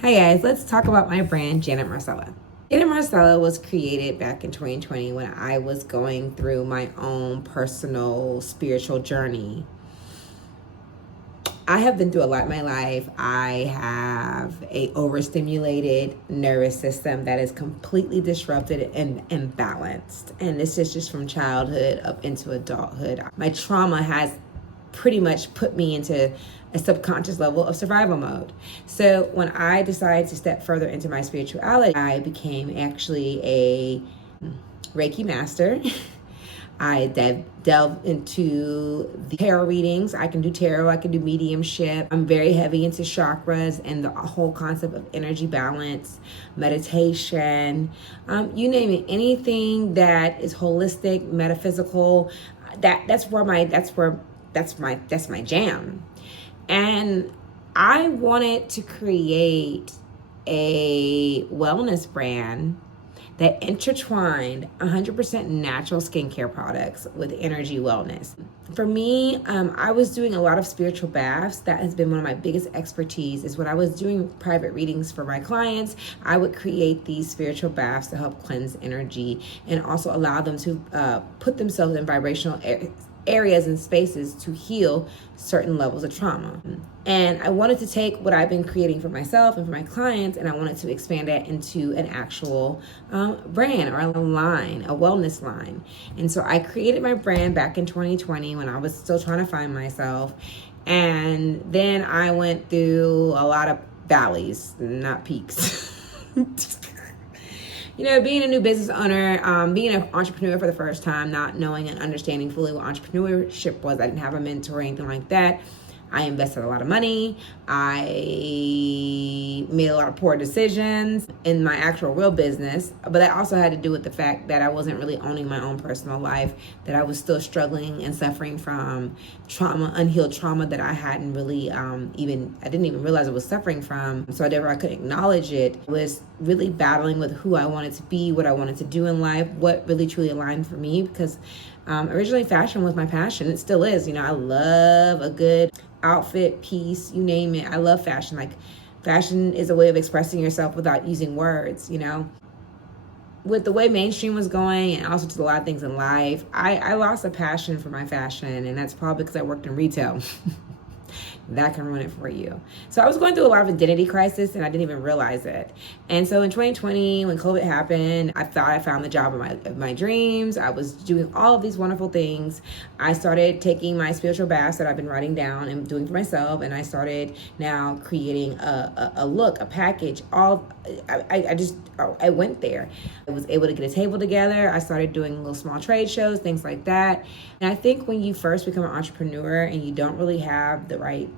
Hi guys, let's talk about my brand, JanetMarcella. JanetMarcella was created back in 2020 when I was going through my own personal spiritual journey. I have been through a lot in my life. I have a overstimulated nervous system that is completely disrupted and imbalanced. And this is just from childhood up into adulthood. My trauma has pretty much put me into a subconscious level of survival mode. So when I decided to step further into my spirituality, I became actually a Reiki master. I delved into the tarot readings. I can do tarot, I can do mediumship. I'm very heavy into chakras and the whole concept of energy balance, meditation, you name it, anything that is holistic, metaphysical. That's my jam. And I wanted to create a wellness brand that intertwined 100% natural skincare products with energy wellness. For me, I was doing a lot of spiritual baths. That has been one of my biggest expertise. Is when I was doing private readings for my clients, I would create these spiritual baths to help cleanse energy and also allow them to put themselves in vibrational areas and spaces to heal certain levels of trauma. And I wanted to take what I've been creating for myself and for my clients, and I wanted to expand that into an actual brand or a line, a wellness line. And so I created my brand back in 2020 when I was still trying to find myself. And then I went through a lot of valleys, not peaks. Being a new business owner, being an entrepreneur for the first time, not knowing and understanding fully what entrepreneurship was. I didn't have a mentor or anything like that. I invested a lot of money. I made a lot of poor decisions in my actual real business. But that also had to do with the fact that I wasn't really owning my own personal life, that I was still struggling and suffering from trauma, unhealed trauma that I hadn't really I didn't even realize I was suffering from. So whenever I could acknowledge it, was really battling with who I wanted to be, what I wanted to do in life, what really truly aligned for me. Because originally fashion was my passion. It still is. I love a good outfit, piece, you name it. I love fashion. Like, fashion is a way of expressing yourself without using words, With the way mainstream was going and also to a lot of things in life, I lost a passion for my fashion, and that's probably because I worked in retail. That can ruin it for you. So I was going through a lot of identity crisis, and I didn't even realize it. And so in 2020, when COVID happened, I thought I found the job of my dreams. I was doing all of these wonderful things. I started taking my spiritual baths that I've been writing down and doing for myself, and I started now creating a look, a package. I went there. I was able to get a table together. I started doing little small trade shows, things like that. And I think when you first become an entrepreneur and you don't really have the right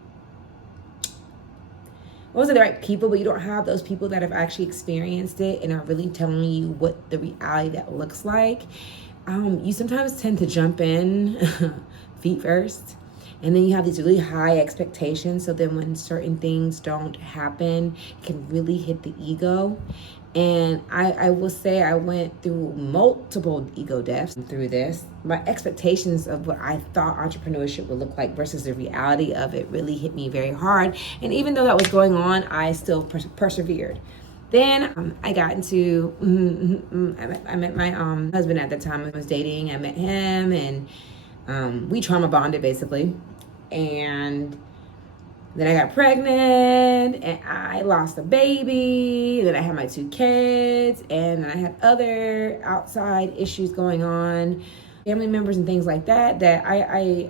people, but you don't have those people that have actually experienced it and are really telling you what the reality that looks like, you sometimes tend to jump in feet first. And then you have these really high expectations. So then when certain things don't happen, it can really hit the ego. And I will say I went through multiple ego deaths through this. My expectations of what I thought entrepreneurship would look like versus the reality of it really hit me very hard. And even though that was going on, I still persevered. Then I got into, I met my husband at the time I was dating. I met him, and we trauma bonded basically. And then I got pregnant, and I lost a baby. Then I had my 2 kids, and then I had other outside issues going on, family members and things like that,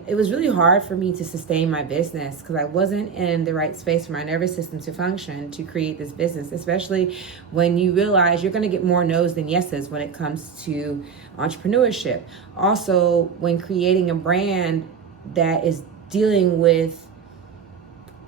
it was really hard for me to sustain my business because I wasn't in the right space for my nervous system to function to create this business, especially when you realize you're going to get more no's than yeses when it comes to entrepreneurship. Also, when creating a brand that is dealing with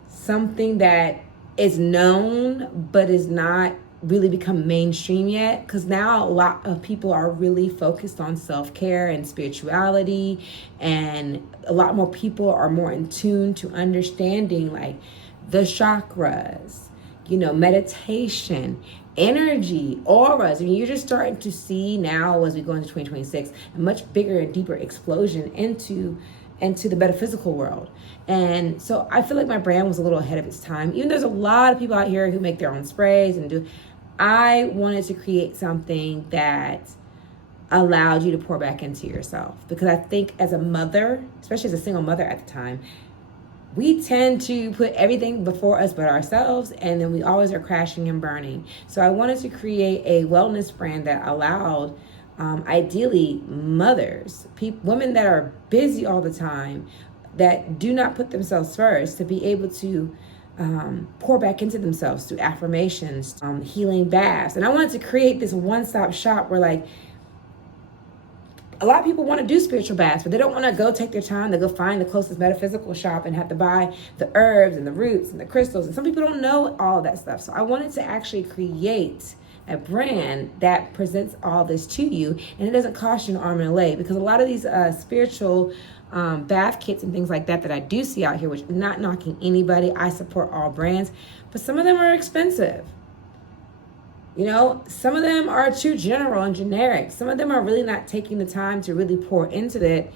something that is known but is not really become mainstream yet, because now a lot of people are really focused on self-care and spirituality, and a lot more people are more in tune to understanding like the chakras, meditation, energy, auras. I mean, you're just starting to see now as we go into 2026 a much bigger and deeper explosion into into the metaphysical world. And so I feel like my brand was a little ahead of its time. Even there's a lot of people out here who make their own sprays and do. I wanted to create something that allowed you to pour back into yourself. Because I think as a mother, especially as a single mother at the time, we tend to put everything before us but ourselves, and then we always are crashing and burning. So I wanted to create a wellness brand that allowed, ideally, mothers, women that are busy all the time, that do not put themselves first, to be able to pour back into themselves through affirmations, healing baths. And I wanted to create this one-stop shop where, like, a lot of people want to do spiritual baths, but they don't want to go take their time to go find the closest metaphysical shop and have to buy the herbs and the roots and the crystals. And some people don't know all of that stuff. So I wanted to actually create a brand that presents all this to you, and it doesn't cost you an arm and a leg, because a lot of these spiritual bath kits and things like that I do see out here, which I'm not knocking anybody, I support all brands, but some of them are expensive. You know, some of them are too general and generic. Some of them are really not taking the time to really pour into it,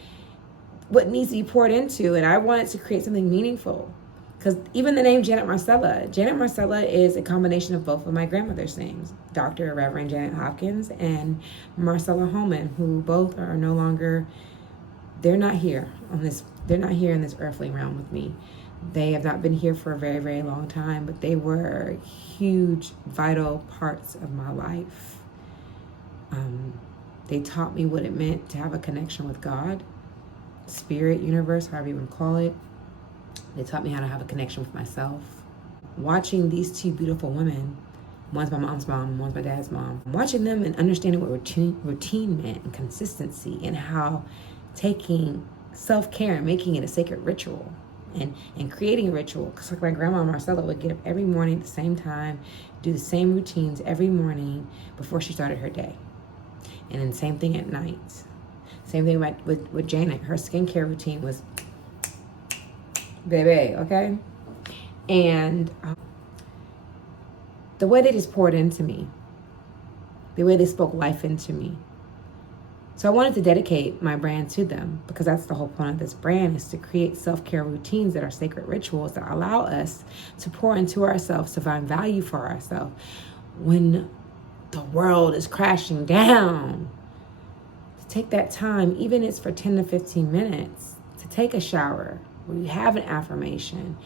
what needs to be poured into. And I wanted to create something meaningful. Because even the name JanetMarcella is a combination of both of my grandmother's names, Dr. Reverend Janet Hopkins and Marcella Holman, who both are no longer, they're not here in this earthly realm with me. They have not been here for a very, very long time, but they were huge, vital parts of my life. They taught me what it meant to have a connection with God, spirit, universe, however you want to call it. They taught me how to have a connection with myself. Watching these two beautiful women, one's my mom's mom and one's my dad's mom, watching them and understanding what routine meant and consistency, and how taking self-care and making it a sacred ritual. And creating a ritual, because like my grandma Marcella would get up every morning at the same time, do the same routines every morning before she started her day. And then same thing at night. Same thing with Janet. Her skincare routine was baby, okay? And the way they just poured into me, the way they spoke life into me. So I wanted to dedicate my brand to them, because that's the whole point of this brand, is to create self-care routines that are sacred rituals that allow us to pour into ourselves, to find value for ourselves when the world is crashing down. To take that time, even if it's for 10 to 15 minutes, to take a shower where you have an affirmation,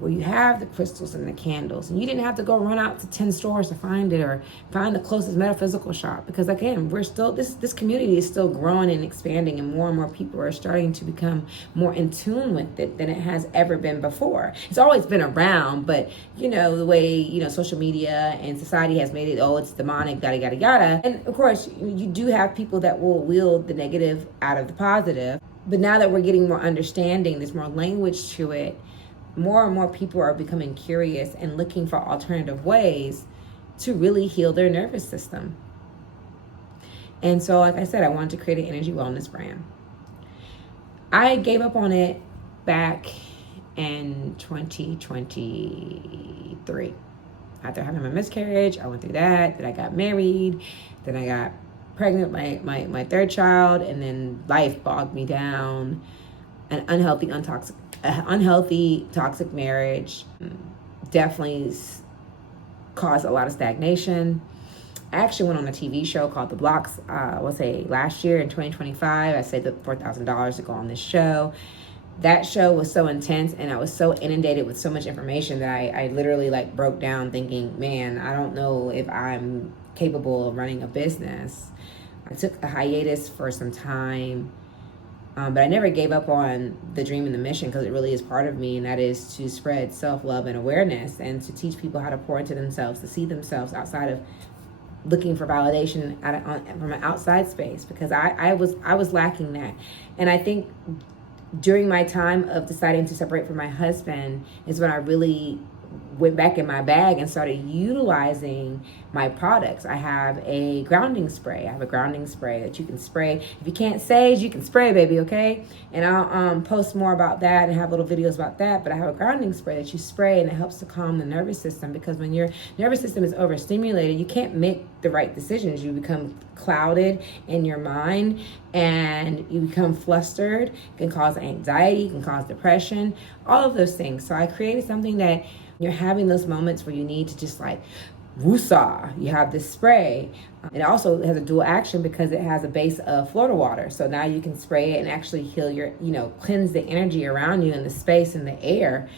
where you have the crystals and the candles, and you didn't have to go run out to 10 stores to find it, or find the closest metaphysical shop. Because again, we're still, this community is still growing and expanding, and more people are starting to become more in tune with it than it has ever been before. It's always been around, but you know, the way, you know, social media and society has made it, oh, it's demonic, yada, yada, yada. And of course, you do have people that will wield the negative out of the positive. But now that we're getting more understanding, there's more language to it, more and more people are becoming curious and looking for alternative ways to really heal their nervous system. And so, like I said, I wanted to create an energy wellness brand. I gave up on it back in 2023. After having my miscarriage, I went through that. Then I got married. Then I got pregnant with my third child. And then life bogged me down. An unhealthy, toxic marriage definitely caused a lot of stagnation. I actually went on a TV show called The Blocks, last year in 2025. I saved up $4,000 to go on this show. That show was so intense, and I was so inundated with so much information that I literally like broke down thinking, man, I don't know if I'm capable of running a business. I took a hiatus for some time. But I never gave up on the dream and the mission, because it really is part of me, and that is to spread self-love and awareness, and to teach people how to pour into themselves, to see themselves outside of looking for validation from an outside space, because I was lacking that. And I think during my time of deciding to separate from my husband is when I really went back in my bag and started utilizing my products. I have a grounding spray. I have a grounding spray that you can spray. If you can't sage, you can spray, baby, okay? And I'll post more about that and have little videos about that. But I have a grounding spray that you spray, and it helps to calm the nervous system, because when your nervous system is overstimulated, you can't make the right decisions. You become clouded in your mind and you become flustered. It can cause anxiety, it can cause depression, all of those things. So I created something that you're having those moments where you need to just like woosah. You have this spray. It also has a dual action because it has a base of Florida water. So now you can spray it and actually heal your, cleanse the energy around you in the space and the air.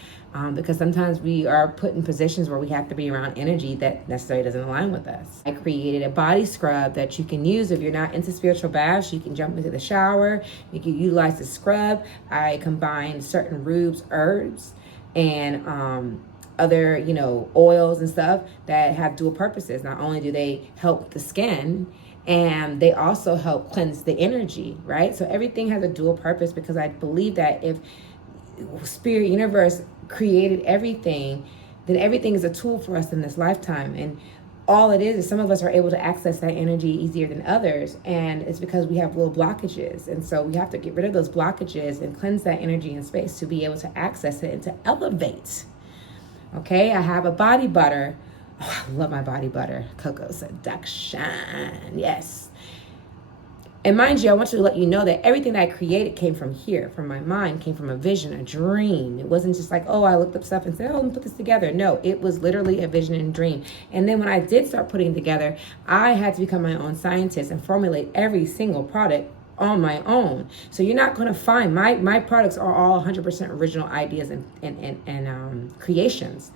Because sometimes we are put in positions where we have to be around energy that necessarily doesn't align with us. I created a body scrub that you can use if you're not into spiritual baths. You can jump into the shower. You can utilize the scrub. I combine certain roots, herbs, and other, oils and stuff that have dual purposes. Not only do they help the skin, and they also help cleanse the energy, right? So everything has a dual purpose, because I believe that if Spirit Universe created everything, then everything is a tool for us in this lifetime. And all it is some of us are able to access that energy easier than others, and it's because we have little blockages. And so we have to get rid of those blockages and cleanse that energy and space to be able to access it and to elevate. Okay, I have a body butter. Oh, I love my body butter. Cocoa Seduction. Yes. And mind you, I want to let you know that everything that I created came from here, from my mind, came from a vision, a dream. It wasn't just like, oh, I looked up stuff and said, oh, let me put this together. No, it was literally a vision and dream. And then when I did start putting together, I had to become my own scientist and formulate every single product on my own. So you're not going to find my products are all 100% original ideas and creations.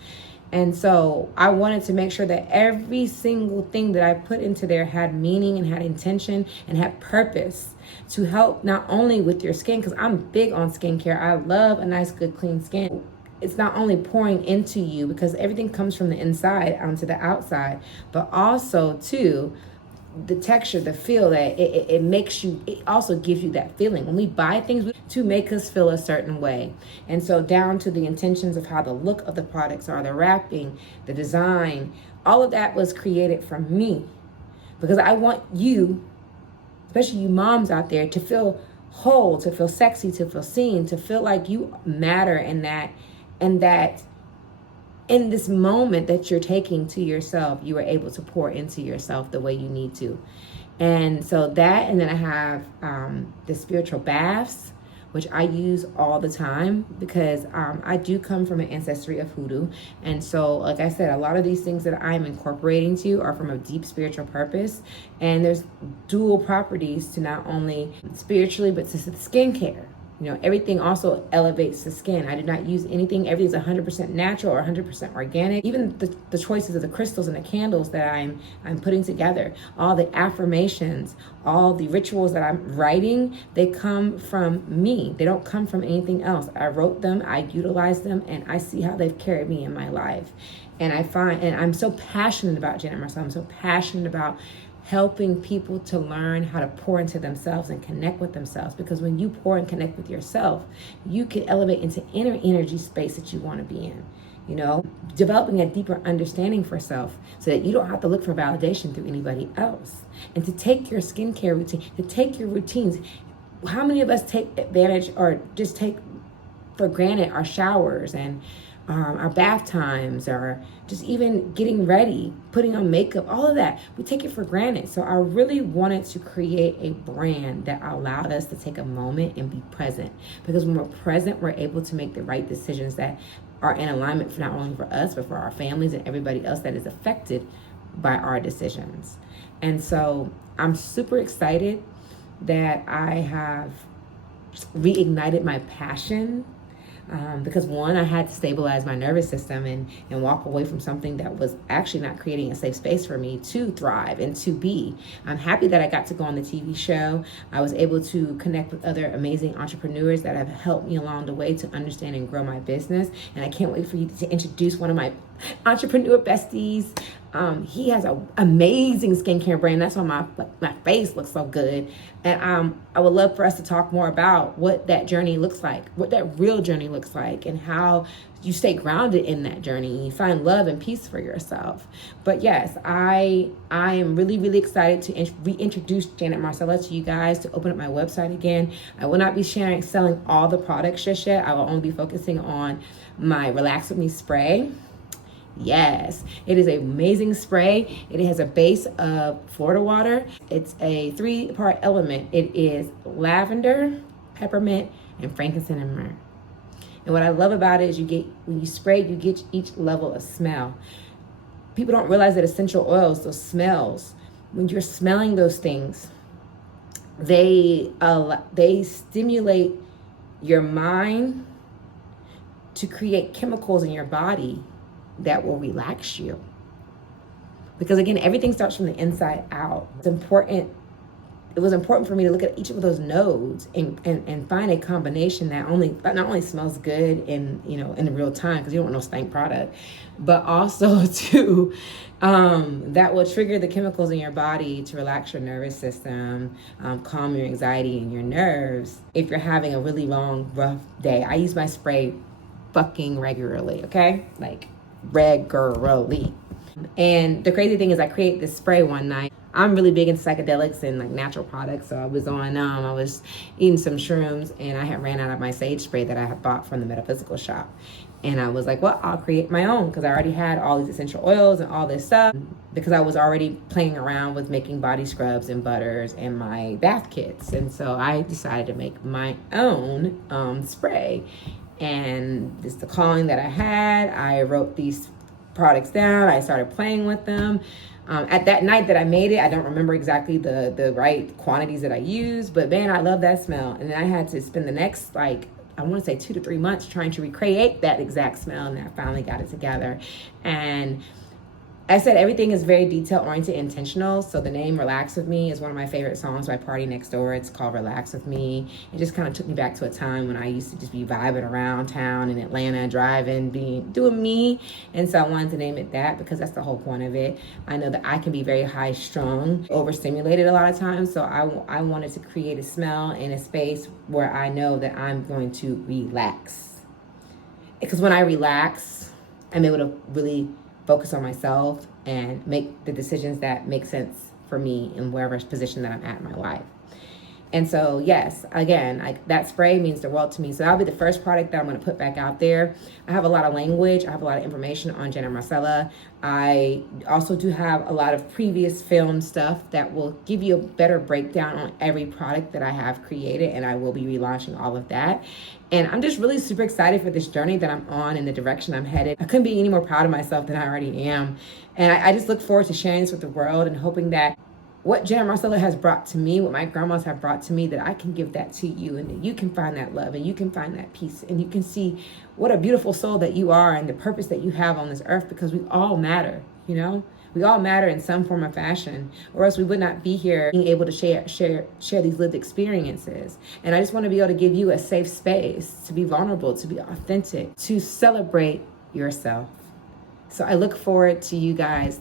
And so I wanted to make sure that every single thing that I put into there had meaning and had intention and had purpose to help not only with your skin, because I'm big on skincare. I love a nice, good, clean skin. It's not only pouring into you, because everything comes from the inside onto the outside, but also too, the texture, the feel that it makes you, it also gives you that feeling. When we buy things to make us feel a certain way. And so down to the intentions of how the look of the products are, the wrapping, the design, all of that was created from me. Because I want you, especially you moms out there, to feel whole, to feel sexy, to feel seen, to feel like you matter, and that in this moment that you're taking to yourself, you are able to pour into yourself the way you need to. And so that, and then I have the spiritual baths, which I use all the time, because I do come from an ancestry of hoodoo. And so, like I said, a lot of these things that I'm incorporating to are from a deep spiritual purpose. And there's dual properties to not only spiritually, but to the skincare. Everything also elevates the skin. I do not use anything. Everything's 100% natural or 100% organic. Even the choices of the crystals and the candles that I'm putting together, all the affirmations, all the rituals that I'm writing, they come from me. They don't come from anything else. I wrote them, I utilize them, and I see how they've carried me in my life. And I'm so passionate about JanetMarcella. I'm so passionate about helping people to learn how to pour into themselves and connect with themselves. Because when you pour and connect with yourself, you can elevate into inner energy space that you want to be in. Developing a deeper understanding for self, so that you don't have to look for validation through anybody else. And to take your skincare routine, to take your routines. How many of us take advantage or just take for granted our showers and our bath times, or just even getting ready, putting on makeup, all of that. We take it for granted. So I really wanted to create a brand that allowed us to take a moment and be present. Because when we're present, we're able to make the right decisions that are in alignment for not only for us, but for our families and everybody else that is affected by our decisions. And so I'm super excited that I have reignited my passion. Because one, I had to stabilize my nervous system and walk away from something that was actually not creating a safe space for me to thrive and to be. I'm happy that I got to go on the TV show. I was able to connect with other amazing entrepreneurs that have helped me along the way to understand and grow my business. And I can't wait for you to introduce one of my entrepreneur besties. He has an amazing skincare brand. That's why my face looks so good. And I would love for us to talk more about what that journey looks like, what that real journey looks like, and how you stay grounded in that journey and you find love and peace for yourself. But yes, I am really, really excited to reintroduce Janet Marcella to you guys, to open up my website again. I will not be selling all the products just yet. I will only be focusing on my Relax With Me spray. Yes, it is an amazing spray. It has a base of Florida water. It's a 3-part element. It is lavender, peppermint, and frankincense and myrrh. And what I love about it is when you spray, you get each level of smell. People don't realize that essential oils, those smells, when you're smelling those things, they stimulate your mind to create chemicals in your body that will relax you. Because again, everything starts from the inside out. It was important for me to look at each of those nodes and find a combination that not only smells good in real time, because you don't want no stank product, but also to that will trigger the chemicals in your body to relax your nervous system, calm your anxiety and your nerves. If you're having a really long, rough day, I use my spray fucking regularly, okay? Like regularly. And the crazy thing is I created this spray one night. I'm really big into psychedelics and like natural products. So I was eating some shrooms and I had ran out of my sage spray that I had bought from the metaphysical shop. And I was like, well, I'll create my own, because I already had all these essential oils and all this stuff, because I was already playing around with making body scrubs and butters and my bath kits. And so I decided to make my own spray. And it's the calling that I had. I wrote these products down. I started playing with them. At that night that I made it, I don't remember exactly the right quantities that I used, but man, I love that smell. And then I had to spend the next, I want to say 2 to 3 months trying to recreate that exact smell, and I finally got it together. And I said everything is very detail-oriented, intentional. So the name Relax With Me is one of my favorite songs by Party Next Door. It's called Relax With Me. It just kind of took me back to a time when I used to just be vibing around town in Atlanta, driving, doing me. And so I wanted to name it that because that's the whole point of it. I know that I can be very high-strung, overstimulated a lot of times. So I wanted to create a smell in a space where I know that I'm going to relax. Because when I relax, I'm able to really focus on myself and make the decisions that make sense for me in wherever position that I'm at in my life. And so, yes, again, that spray means the world to me. So that'll be the first product that I'm going to put back out there. I have a lot of language. I have a lot of information on Janet Marcella. I also do have a lot of previous film stuff that will give you a better breakdown on every product that I have created, and I will be relaunching all of that. And I'm just really super excited for this journey that I'm on and the direction I'm headed. I couldn't be any more proud of myself than I already am. And I just look forward to sharing this with the world and hoping that what Janet Marcella has brought to me, what my grandmas have brought to me, that I can give that to you, and that you can find that love and you can find that peace, and you can see what a beautiful soul that you are and the purpose that you have on this earth, because we all matter, We all matter in some form or fashion, or else we would not be here being able to share these lived experiences. And I just want to be able to give you a safe space to be vulnerable, to be authentic, to celebrate yourself. So I look forward to you guys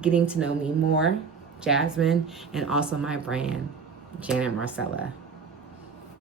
getting to know me more, Jasmine, and also my brand, Janet Marcella.